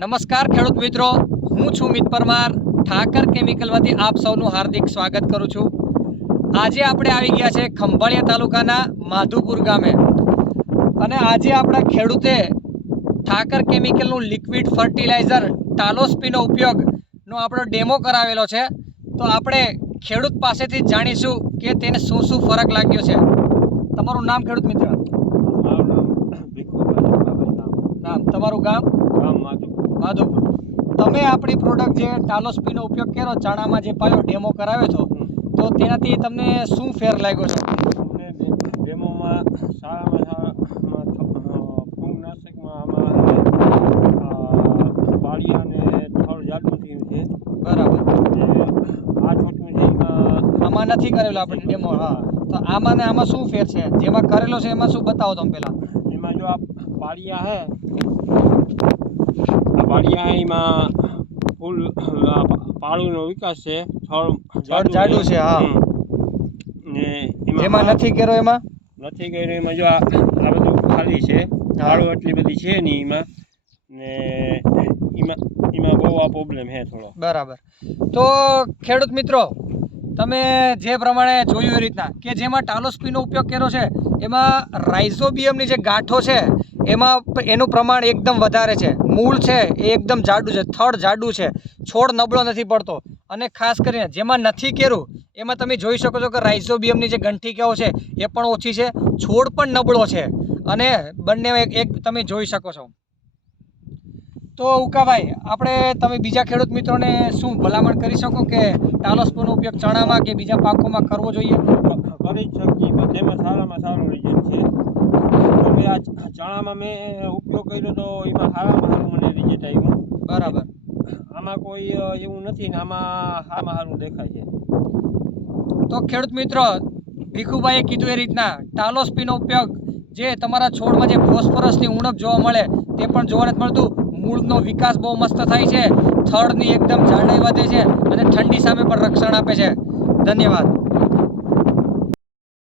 નમસ્કાર ખેડૂત મિત્રો, હું છું મિત પરમાર ઠાકર કેમિકલ વતી આપ સૌનું હાર્દિક સ્વાગત કરું છું। આજે આપણે આવી ગયા છે ખંભાળિયા તાલુકાના માધુપુર ગામે અને આજે આપણા ખેડૂતે ઠાકર કેમિકલનું લિક્વિડ ફર્ટિલાઇઝર ટાલોસ્પીનો ઉપયોગનો આપણો ડેમો કરાવેલો છે। તો આપણે ખેડૂત પાસેથી જાણીશું કે તેને શું શું ફરક લાગ્યો છે। તમારું નામ ખેડૂત મિત્ર? નામ તમારું ગામ? માધુપુર। તમે આપણી પ્રોડક્ટ જે ટાલોસ્પીનો ઉપયોગ કર્યો ચણામાં જે પાયો ડેમો કરાવ્યો હતો તો તેનાથી તમને શું ફેર લાગ્યો છે? ડેમોમાં સારામાં ફૂગનાશકમાં પાળિયા અને થળ જાડું થયું છે। બરાબર। આ છોટું છે એમાં આમાં નથી કરેલો આપણે ડેમો? હા, તો આમાં ને આમાં શું ફેર છે? જેમાં કરેલો છે એમાં શું બતાવો તમે પહેલાં? એમાં જો આ પાળિયા હે એમાં ફૂલ પાળુનો વિકાસ છે, થળ જાડું છે। હા, ને એમાં નથી કર્યો? એમાં નથી કર્યું। એમાં જો આ બધું ખાલી છે, પાળું એટલી બધી છે નહીં એમાં, ને એમાં બહુ આ પ્રોબ્લેમ છે થોડો। બરાબર। તો ખેડૂત મિત્રો, તમે જે પ્રમાણે જોયું એ રીતના કે જેમાં ટાલોસ્પીનો ઉપયોગ કર્યો છે એમાં રાઇઝોબિયમની જે ગાંઠો છે એમાં એનું પ્રમાણ એકદમ વધારે છે, મૂળ છે એ એકદમ જાડું છે, થડ જાડું છે, છોડ નબળો નથી પડતો। અને ખાસ કરીને જેમાં નથી કર્યું એમાં તમે જોઈ શકો છો કે રાઇઝોબિયમની જે ગંઠિકાઓ છે એ પણ ઓછી છે, છોડ પણ નબળો છે, અને બંને એક તમે જોઈ શકો છો। તો ઉકાભાઈ, આપણે તમે બીજા ખેડૂત મિત્રોને શું ભલામણ કરી શકો કે ટાલોસ્પીનો ઉપયોગ ચણામાં કે બીજા પાકોમાં કરવો જોઈએ? કરી જ શકીએ, બધેમાં સારામાં સારું રિઝલ્ટ છે। તો આ ચણામાં મેં ઉપયોગ કર્યો તો એમાં સારામાં સારું મને રિઝલ્ટ આવ્યું। બરાબર। આમાં કોઈ એવું નથી ને આમાં સારામાં સારું દેખાય છે। તો ખેડૂત મિત્રો, ભીખુભાઈએ કીધું એ રીતના ટાલોસ્પીનો ઉપયોગ જે તમારા છોડમાં જે ફોસ્ફરસની ઉણપ જોવા મળે તે પણ જોવા નથી મળતું, મૂળનો વિકાસ બહુ મસ્ત થાય છે, થડની એકદમ જાડાઈ વધે છે અને ઠંડી સામે પણ રક્ષણ આપે છે। ધન્યવાદ।